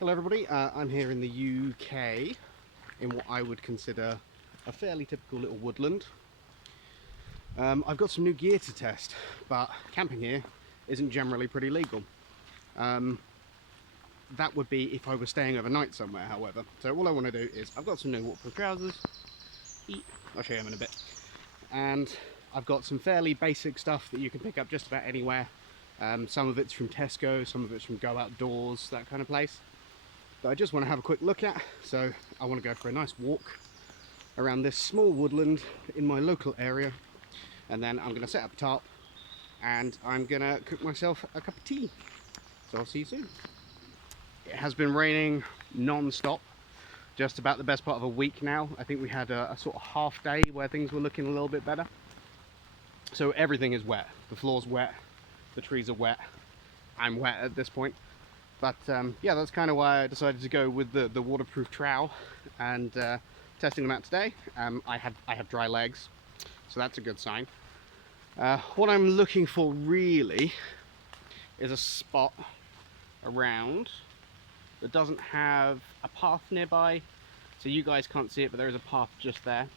Hello everybody, I'm here in the UK in what I would consider a fairly typical little woodland. I've got some new gear to test, but camping here isn't generally pretty legal. That would be if I was staying overnight somewhere, however. So all I want to do is, I've got some new waterproof trousers, I'll show you them in a bit, and I've got some fairly basic stuff that you can pick up just about anywhere. Some of it's from Tesco, some of it's from Go Outdoors, that kind of place. That I just want to have a quick look at, so I want to go for a nice walk around this small woodland in my local area, and then I'm going to set up a tarp and I'm going to cook myself a cup of tea. So I'll see you soon. It has been raining non-stop just about the best part of a week now. I think we had a sort of half day where things were looking a little bit better. So everything is wet. The floor's wet, the trees are wet, I'm wet at this point. But yeah, that's kind of why I decided to go with the waterproof trowel and testing them out today. I have dry legs, so that's a good sign. What I'm looking for really is a spot around that doesn't have a path nearby, so you guys can't see it, but there is a path just there.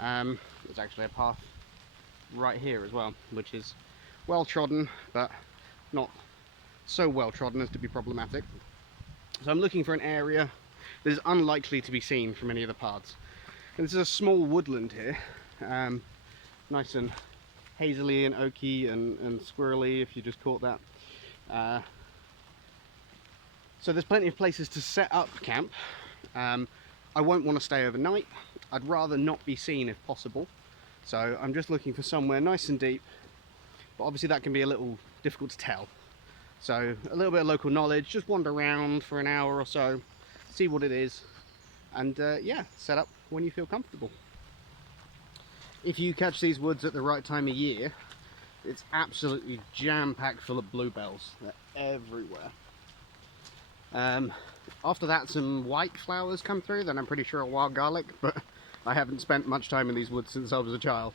There's actually a path right here as well, which is well trodden, but not so well trodden as to be problematic. So I'm looking for an area that is unlikely to be seen from any of the paths. And this is a small woodland here, nice and hazily and oaky and squirrely, if you just caught that. So there's plenty of places to set up camp. I won't want to stay overnight. I'd rather not be seen if possible. So I'm just looking for somewhere nice and deep, but obviously that can be a little difficult to tell. So a little bit of local knowledge, just wander around for an hour or so, see what it is, and yeah, set up when you feel comfortable. If you catch these woods at the right time of year, it's absolutely jam-packed full of bluebells. They're everywhere. After that, some white flowers come through, then I'm pretty sure a wild garlic, but I haven't spent much time in these woods since I was a child.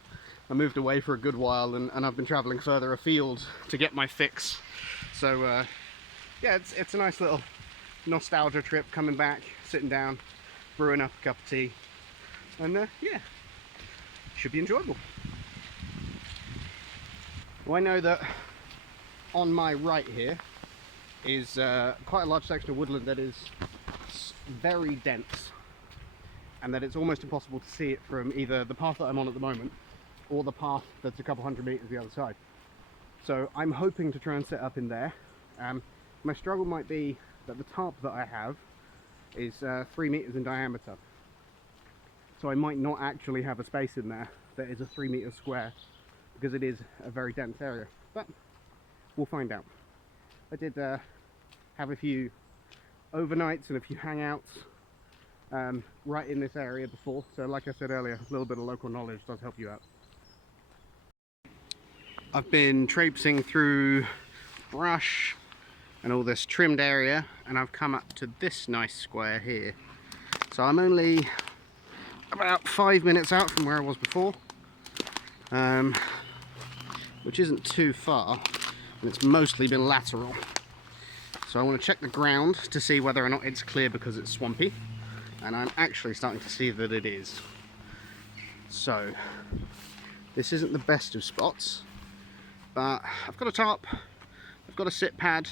I moved away for a good while, and I've been travelling further afield to get my fix. So yeah, it's a nice little nostalgia trip, coming back, sitting down, brewing up a cup of tea, and yeah, should be enjoyable. Well, I know that on my right here is quite a large section of woodland that is very dense, and that it's almost impossible to see it from either the path that I'm on at the moment or the path that's a couple hundred meters the other side. So I'm hoping to try and set up in there. My struggle might be that the tarp that I have is 3 meters in diameter. So I might not actually have a space in there that is a 3 meter square, because it is a very dense area. But we'll find out. I did have a few overnights and a few hangouts right in this area before. So like I said earlier, a little bit of local knowledge does help you out. I've been traipsing through brush and all this trimmed area, and I've come up to this nice square here. So I'm only about 5 minutes out from where I was before, which isn't too far, and it's mostly been lateral. So I want to check the ground to see whether or not it's clear because it's swampy, and I'm actually starting to see that it is. So this isn't the best of spots, but I've got a tarp, I've got a sit pad.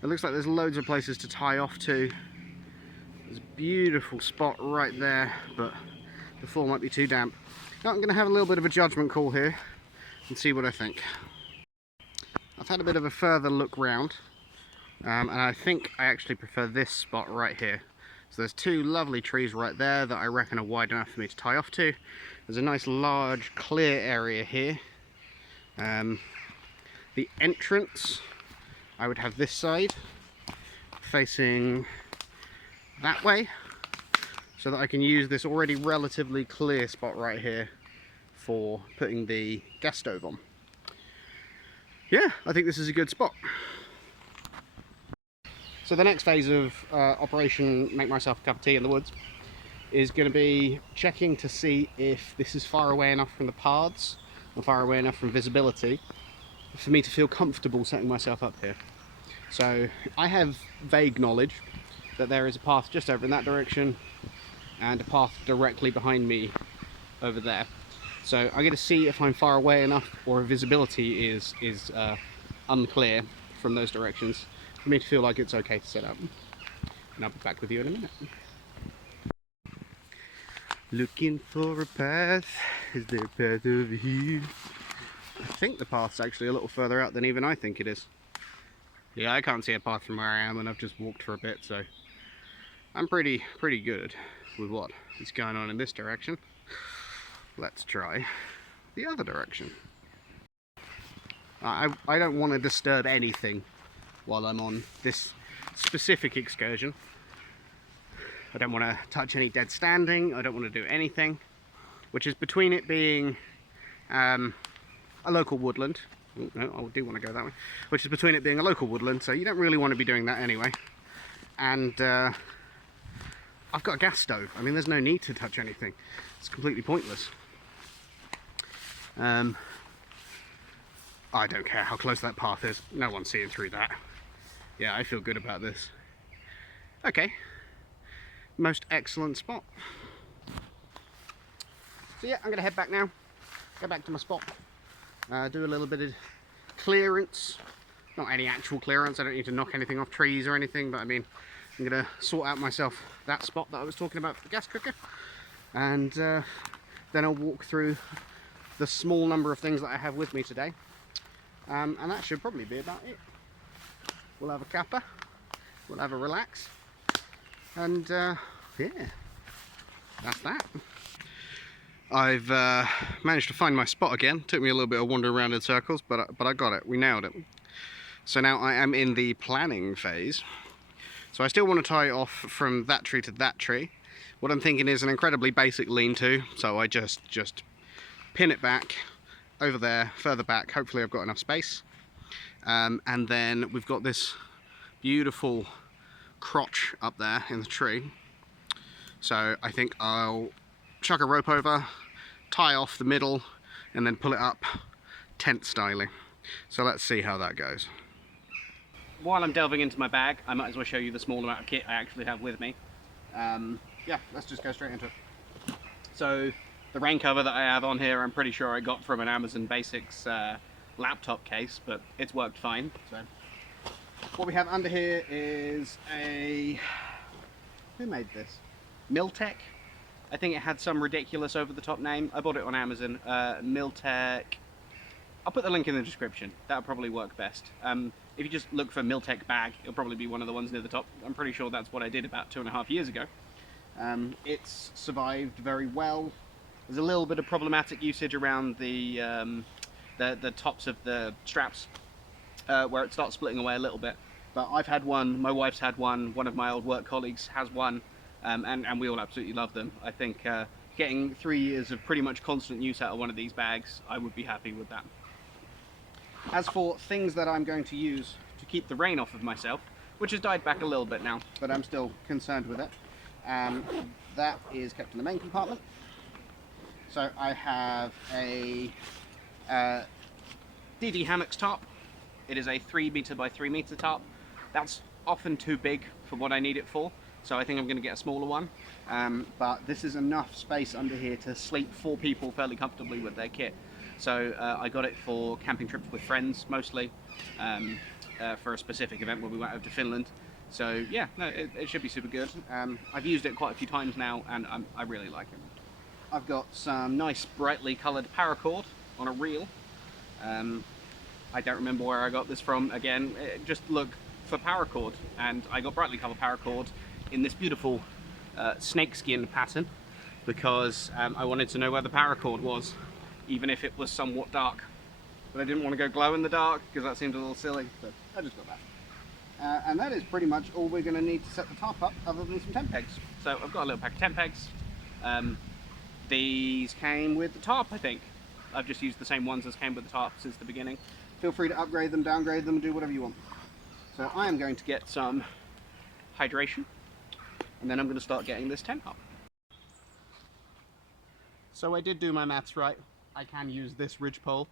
It looks like there's loads of places to tie off to. There's a beautiful spot right there, but the floor might be too damp. Now I'm going to have a little bit of a judgment call here and see what I think. I've had a bit of a further look round, and I think I actually prefer this spot right here. So there's two lovely trees right there that I reckon are wide enough for me to tie off to. There's a nice large clear area here. The entrance, I would have this side facing that way, so that I can use this already relatively clear spot right here for putting the gas stove on. Yeah, I think this is a good spot. So the next phase of Operation Make Myself a Cup of Tea in the Woods is going to be checking to see if this is far away enough from the paths and far away enough from visibility for me to feel comfortable setting myself up here. So I have vague knowledge that there is a path just over in that direction and a path directly behind me over there. So I'm going to see if I'm far away enough or visibility is unclear from those directions for me to feel like it's okay to set up. And I'll be back with you in a minute. Looking for a path. Is there a path over here? I think the path's actually a little further out than even I think it is. Yeah, I can't see a path from where I am, and I've just walked for a bit, so I'm pretty good with what is going on in this direction. Let's try the other direction. I don't want to disturb anything while I'm on this specific excursion. I don't want to touch any dead standing, I don't want to do anything, which is between it being a local woodland. Oh, no, I do want to go that way. Which is between it being a local woodland, so you don't really want to be doing that anyway. And I've got a gas stove. I mean, there's no need to touch anything. It's completely pointless. I don't care how close that path is. No one's seeing through that. Yeah, I feel good about this. Okay. Most excellent spot. So yeah, I'm going to head back now. Go back to my spot. Do a little bit of clearance. Not any actual clearance. I don't need to knock anything off trees or anything. But I mean, I'm going to sort out myself that spot that I was talking about for the gas cooker. And then I'll walk through the small number of things that I have with me today. And that should probably be about it. We'll have a kappa, we'll have a relax, and yeah, that's that. I've managed to find my spot again. Took me a little bit of wandering around in circles, but I got it. We nailed it. So now I am in the planning phase. So I still want to tie it off from that tree to that tree. What I'm thinking is an incredibly basic lean-to, so I just pin it back over there, further back. Hopefully I've got enough space. And then we've got this beautiful crotch up there in the tree. So I think I'll chuck a rope over, tie off the middle, and then pull it up tent styling. So let's see how that goes. While I'm delving into my bag, I might as well show you the small amount of kit I actually have with me. Yeah, let's just go straight into it. So the rain cover that I have on here, I'm pretty sure I got from an Amazon Basics laptop case, but it's worked fine. So what we have under here is a, who made this? Miltech. I think it had some ridiculous over-the-top name. I bought it on Amazon. Miltech. I'll put the link in the description. That'll probably work best. If you just look for Miltech bag, it'll probably be one of the ones near the top. I'm pretty sure that's what I did about 2.5 years ago. It's survived very well. There's a little bit of problematic usage around the tops of the straps, where it starts splitting away a little bit. But I've had one, my wife's had one of my old work colleagues has one, and we all absolutely love them. I think getting 3 years of pretty much constant use out of one of these bags, I would be happy with that. As for things that I'm going to use to keep the rain off of myself, which has died back a little bit now, but I'm still concerned with it, that is kept in the main compartment. So I have a DD Hammocks tarp. It is a 3 meter by 3 meter tarp. That's often too big for what I need it for, so I think I'm going to get a smaller one. But this is enough space under here to sleep 4 people fairly comfortably with their kit. So I got it for camping trips with friends mostly, for a specific event where we went over to Finland. So yeah, no, it should be super good. I've used it quite a few times now, and I really like it. I've got some nice brightly coloured paracord on a reel. I don't remember where I got this from. Again, just look for paracord, and I got brightly coloured paracord in this beautiful snakeskin pattern because I wanted to know where the paracord was, even if it was somewhat dark. But I didn't want to go glow in the dark because that seemed a little silly, so I just got that. And that is pretty much all we're going to need to set the tarp up, other than some tent pegs. So I've got a little pack of tent pegs. These came with the tarp, I think. I've just used the same ones as came with the tarp since the beginning. Feel free to upgrade them, downgrade them, do whatever you want. So I am going to get some hydration, and then I'm going to start getting this tent up. So I did do my maths right. I can use this ridgepole.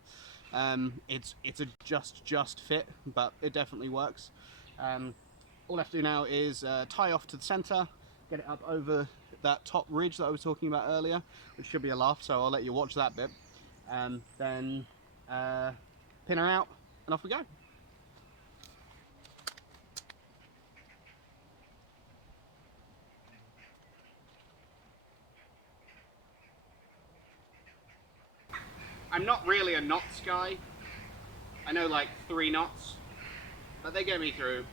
It's a just fit, but it definitely works. All I have to do now is tie off to the centre, get it up over that top ridge that I was talking about earlier, which should be a laugh, so I'll let you watch that bit. Then pin her out, and off we go. I'm not really a knots guy. I know like 3 knots, but they get me through.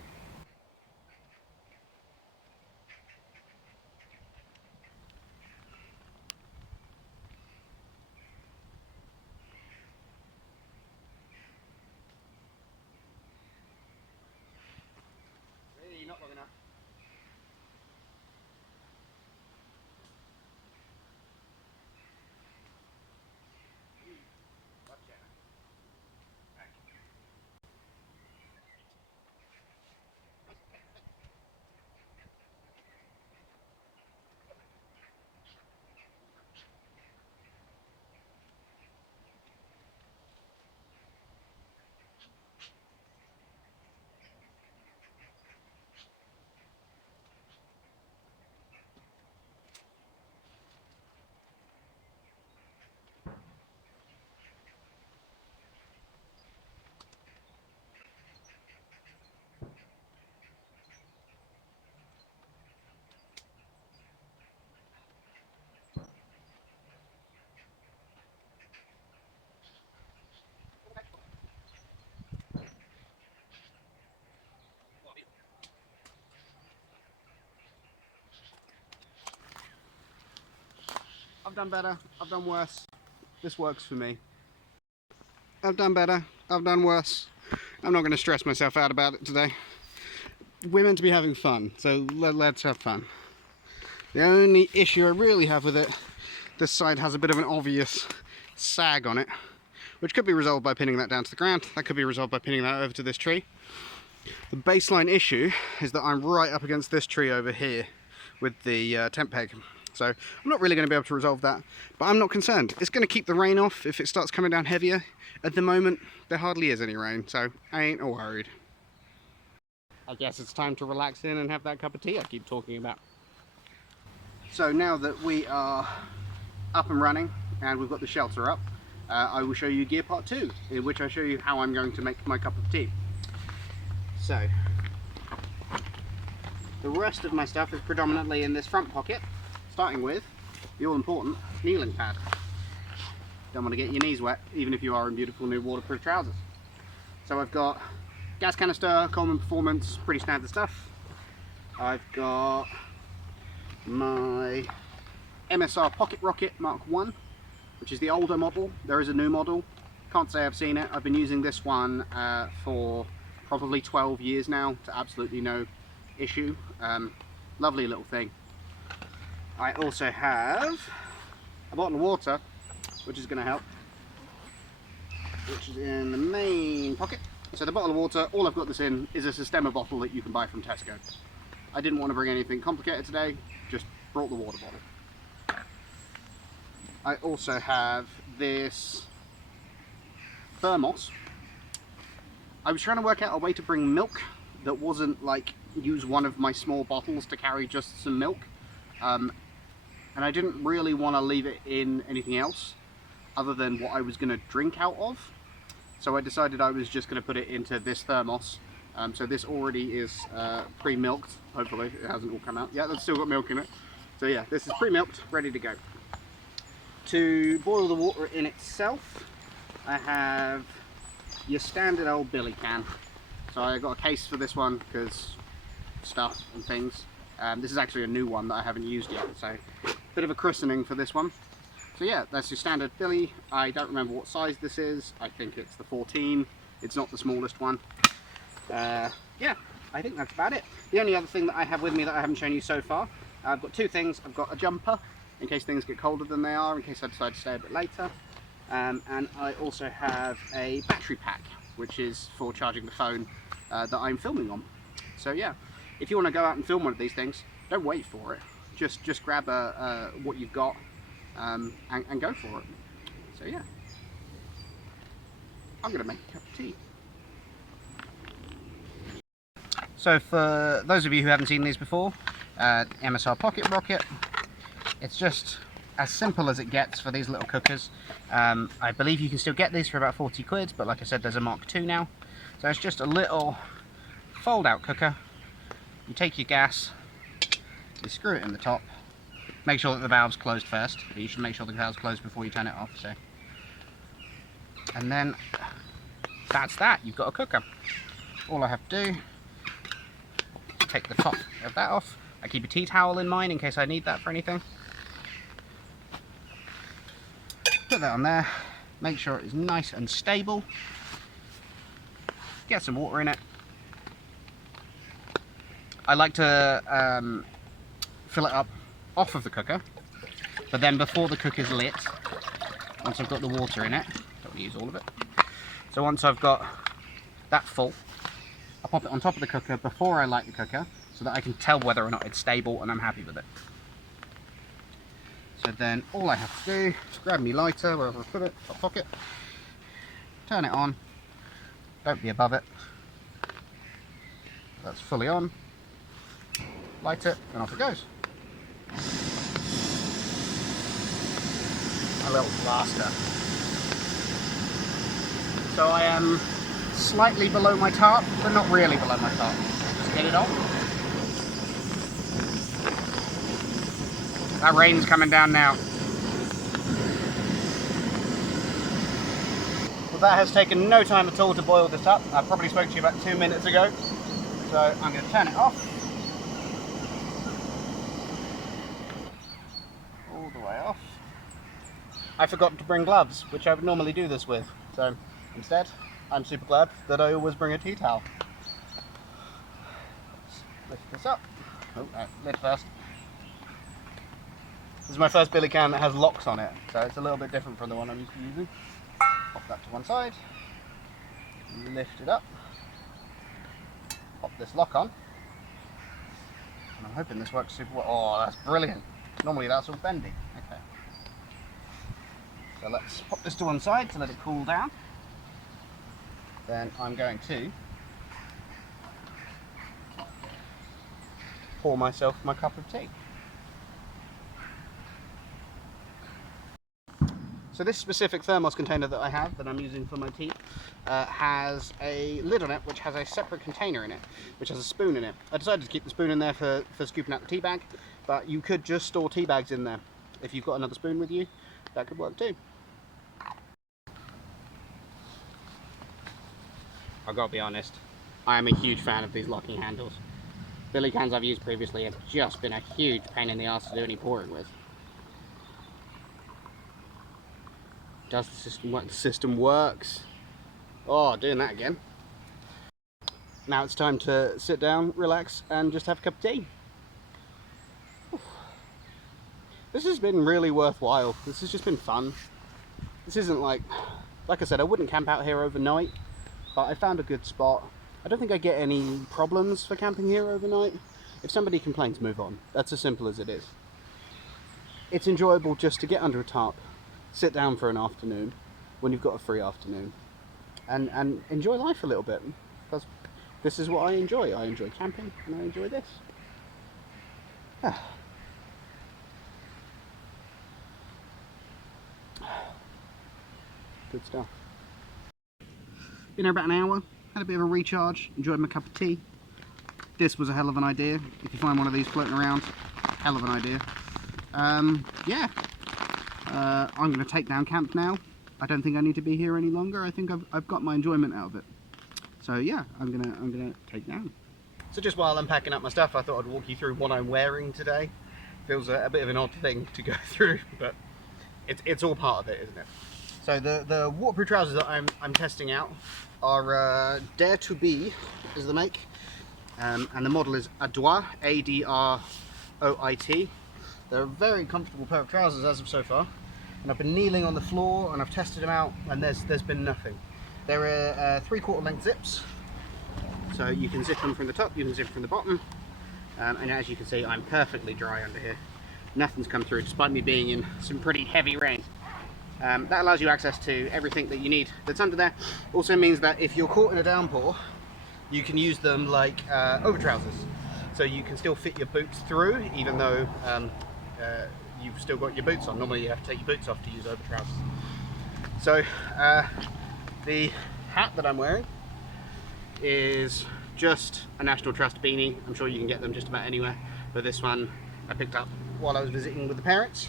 Hey, not long enough. I've done better, I've done worse. This works for me. I've done better, I've done worse. I'm not going to stress myself out about it today. We're meant to be having fun, so let's have fun. The only issue I really have with it, this side has a bit of an obvious sag on it, which could be resolved by pinning that down to the ground. That could be resolved by pinning that over to this tree. The baseline issue is that I'm right up against this tree over here with the tent peg. So I'm not really going to be able to resolve that, but I'm not concerned. It's going to keep the rain off if it starts coming down heavier. At the moment, there hardly is any rain, so I ain't worried. I guess it's time to relax in and have that cup of tea I keep talking about. So now that we are up and running and we've got the shelter up, I will show you gear part 2, in which I show you how I'm going to make my cup of tea. So, the rest of my stuff is predominantly in this front pocket, starting with the all-important kneeling pad. Don't want to get your knees wet, even if you are in beautiful new waterproof trousers. So I've got gas canister, Coleman Performance, pretty standard stuff. I've got my MSR Pocket Rocket Mark 1, which is the older model. There is a new model. Can't say I've seen it. I've been using this one for probably 12 years now to absolutely no issue. Lovely little thing. I also have a bottle of water, which is going to help, which is in the main pocket. So the bottle of water, all I've got this in is a Sistema bottle that you can buy from Tesco. I didn't want to bring anything complicated today, just brought the water bottle. I also have this thermos. I was trying to work out a way to bring milk that wasn't like use one of my small bottles to carry just some milk. And I didn't really want to leave it in anything else other than what I was going to drink out of. So I decided I was just going to put it into this thermos. So this already is pre-milked. Hopefully it hasn't all come out. Yeah, that's still got milk in it. So yeah, this is pre-milked, ready to go. To boil the water in itself, I have your standard old billy can. So I got a case for this one because stuff and things. This is actually a new one that I haven't used yet, so bit of a christening for this one. So yeah, that's your standard billy. I don't remember what size this is. I think it's the 14. It's not the smallest one. Yeah, I think that's about it. The only other thing that I have with me that I haven't shown you so far, I've got 2 things. I've got a jumper in case things get colder than they are, in case I decide to stay a bit later. And I also have a battery pack, which is for charging the phone that I'm filming on. So yeah, if you want to go out and film one of these things, don't wait for it. Just grab what you've got and go for it. So yeah, I'm going to make a cup of tea. So for those of you who haven't seen these before, MSR Pocket Rocket, it's just as simple as it gets for these little cookers. I believe you can still get these for about 40 quid, but like I said, there's a Mark II now. So it's just a little fold-out cooker. You take your gas, you screw it in the top. Make sure that the valve's closed first. You should make sure the valve's closed before you turn it off. So, and then that's that. You've got a cooker. All I have to do, take the top of that off. I keep a tea towel in mine in case I need that for anything. Put that on there. Make sure it is nice and stable. Get some water in it. I like to fill it up off of the cooker, but then before the cooker's lit, once I've got the water in it, don't want to use all of it, so once I've got that full, I pop it on top of the cooker before I light the cooker, so that I can tell whether or not it's stable and I'm happy with it. So then all I have to do is grab my lighter, wherever I put it, top pocket, turn it on, don't be above it, that's fully on, light it, and off it goes. A little blaster. So I am slightly below my tarp, but not really below my tarp. Just get it on. That rain's coming down now. Well, that has taken no time at all to boil this up. I probably spoke to you about 2 minutes ago. So I'm going to turn it off. All the way off. I forgot to bring gloves, which I would normally do this with. So instead, I'm super glad that I always bring a tea towel. Let's lift this up. Oh, lid first. This is my first billy can that has locks on it, so it's a little bit different from the one I'm used to using. Pop that to one side. Lift it up. Pop this lock on. And I'm hoping this works super well. Oh, that's brilliant. Normally that's all bendy. Okay. So let's pop this to one side to let it cool down. Then I'm going to pour myself my cup of tea. So this specific thermos container that I have, that I'm using for my tea, has a lid on it which has a separate container in it, which has a spoon in it. I decided to keep the spoon in there for scooping out the tea bag, but you could just store tea bags in there. If you've got another spoon with you, that could work too. I've got to be honest, I am a huge fan of these locking handles. Billy cans I've used previously have just been a huge pain in the ass to do any pouring with. Does the system work? The system works. Oh, doing that again. Now it's time to sit down, relax, and just have a cup of tea. This has been really worthwhile. This has just been fun. This isn't like I said, I wouldn't camp out here overnight, but I found a good spot. I don't think I get any problems for camping here overnight. If somebody complains, move on. That's as simple as it is. It's enjoyable just to get under a tarp, sit down for an afternoon when you've got a free afternoon, and enjoy life a little bit, because this is what I enjoy. I enjoy camping and I enjoy this. Good stuff. Been here about an hour, had a bit of a recharge, enjoyed my cup of tea. This was a hell of an idea. If you find one of these floating around, hell of an idea. Yeah. I'm going to take down camp now. I don't think I need to be here any longer. I think I've got my enjoyment out of it. So yeah, I'm gonna take down. So just while I'm packing up my stuff, I thought I'd walk you through what I'm wearing today. Feels a bit of an odd thing to go through, but it's all part of it, isn't it? So the waterproof trousers that I'm testing out are Dare to Be is the make, and the model is Adroit, A-D-R-O-I-T. They're a very comfortable pair of trousers as of so far, and I've been kneeling on the floor and I've tested them out, and there's been nothing. They're 3/4 length zips, so you can zip them from the top, you can zip from the bottom, and as you can see, I'm perfectly dry under here. Nothing's come through despite me being in some pretty heavy rain. That allows you access to everything that you need that's under there. Also means that if you're caught in a downpour, you can use them like over trousers. So you can still fit your boots through, even though you've still got your boots on. Normally you have to take your boots off to use over trousers. So the hat that I'm wearing is just a National Trust beanie. I'm sure you can get them just about anywhere, but this one I picked up while I was visiting with the parents.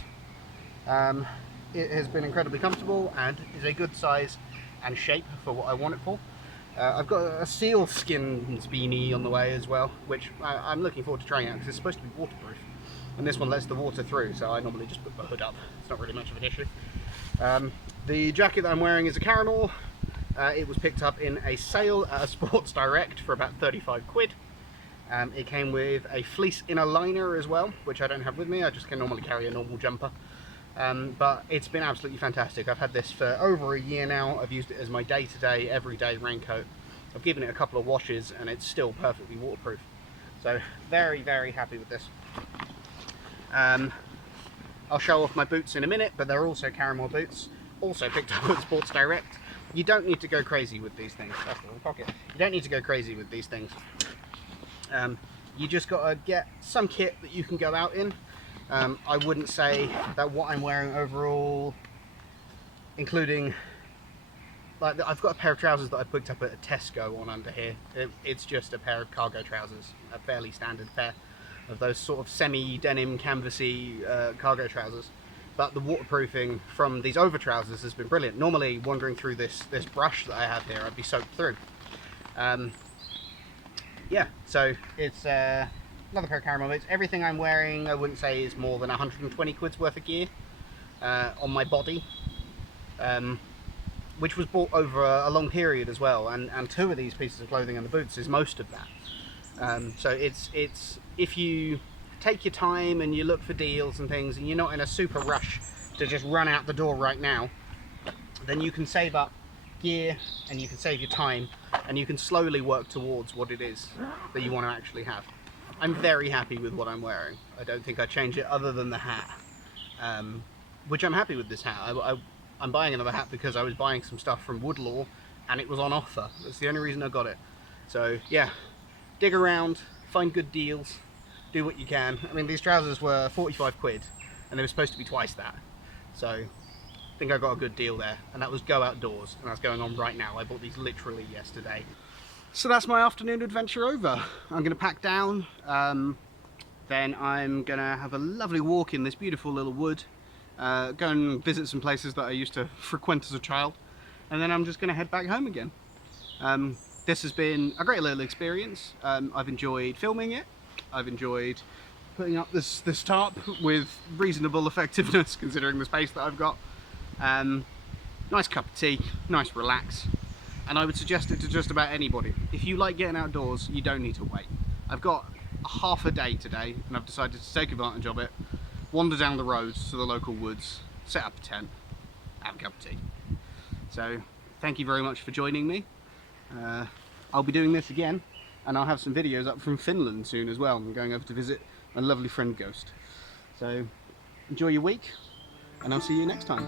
It has been incredibly comfortable and is a good size and shape for what I want it for. I've got a seal skins beanie on the way as well, which I'm looking forward to trying out because it's supposed to be waterproof, and this one lets the water through, so I normally just put the hood up. It's not really much of an issue. The jacket that I'm wearing is a Caramel. It was picked up in a sale at a Sports Direct for about 35 quid. It came with a fleece inner liner as well, which I don't have with me. I just can normally carry a normal jumper. But it's been absolutely fantastic. I've had this for over a year now. I've used it as my day-to-day, everyday raincoat. I've given it a couple of washes and it's still perfectly waterproof. So very, very happy with this. I'll show off my boots in a minute, but they're also Caramel boots, also picked up at Sports Direct. You don't need to go crazy with these things. That's the wrong pocket. You don't need to go crazy with these things. You just got to get some kit that you can go out in. I wouldn't say that what I'm wearing overall, including, like, I've got a pair of trousers that I picked up at a Tesco on under here. It's just a pair of cargo trousers, a fairly standard pair of those sort of semi-denim canvasy cargo trousers. But the waterproofing from these over trousers has been brilliant. Normally, wandering through this brush that I have here, I'd be soaked through. Yeah, so it's another pair of Caramel boots. Everything I'm wearing, I wouldn't say is more than 120 quid's worth of gear on my body, which was bought over a long period as well. And two of these pieces of clothing and the boots is most of that. So it's if you take your time and you look for deals and things, and you're not in a super rush to just run out the door right now, then you can save up gear and you can save your time and you can slowly work towards what it is that you want to actually have. I'm very happy with what I'm wearing. I don't think I'd change it other than the hat, which I'm happy with this hat. I'm buying another hat because I was buying some stuff from Woodlaw and it was on offer. That's the only reason I got it. So yeah, dig around, find good deals, do what you can. I mean, these trousers were 45 quid and they were supposed to be twice that. So I think I got a good deal there, and that was go outdoors, and that's going on right now. I bought these literally yesterday. So that's my afternoon adventure over. I'm going to pack down, then I'm going to have a lovely walk in this beautiful little wood, go and visit some places that I used to frequent as a child, and then I'm just going to head back home again. This has been a great little experience. I've enjoyed filming it. I've enjoyed putting up this tarp with reasonable effectiveness considering the space that I've got. Nice cup of tea, nice relax, and I would suggest it to just about anybody. If you like getting outdoors, you don't need to wait. I've got half a day today and I've decided to take advantage of it, wander down the roads to the local woods, set up a tent, have a cup of tea. So thank you very much for joining me. I'll be doing this again, and I'll have some videos up from Finland soon as well. I'm going over to visit my lovely friend Ghost. So enjoy your week, and I'll see you next time.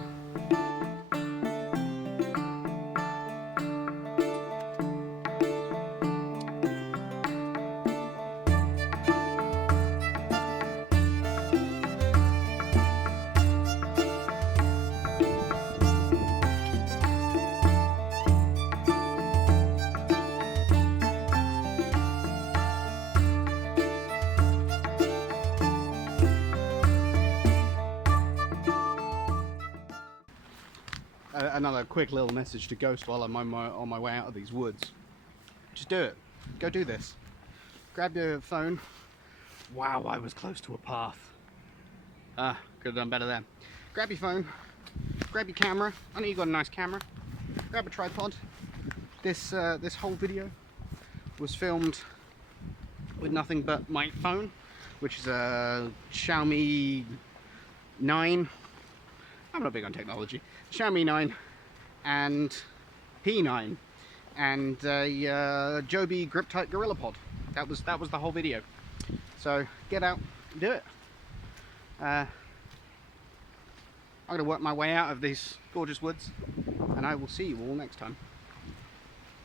Another quick little message to Ghost while I'm on my way out of these woods. Just do it. Go do this. Grab your phone. Wow, I was close to a path. Could have done better there. Grab your phone. Grab your camera. I know you got a nice camera. Grab a tripod. This whole video was filmed with nothing but my phone, which is a Xiaomi 9. I'm not big on technology. Xiaomi 9 and P9 and a Joby Grip-Tight Gorilla Pod. That was the whole video. So get out, do it. I'm going to work my way out of these gorgeous woods, and I will see you all next time.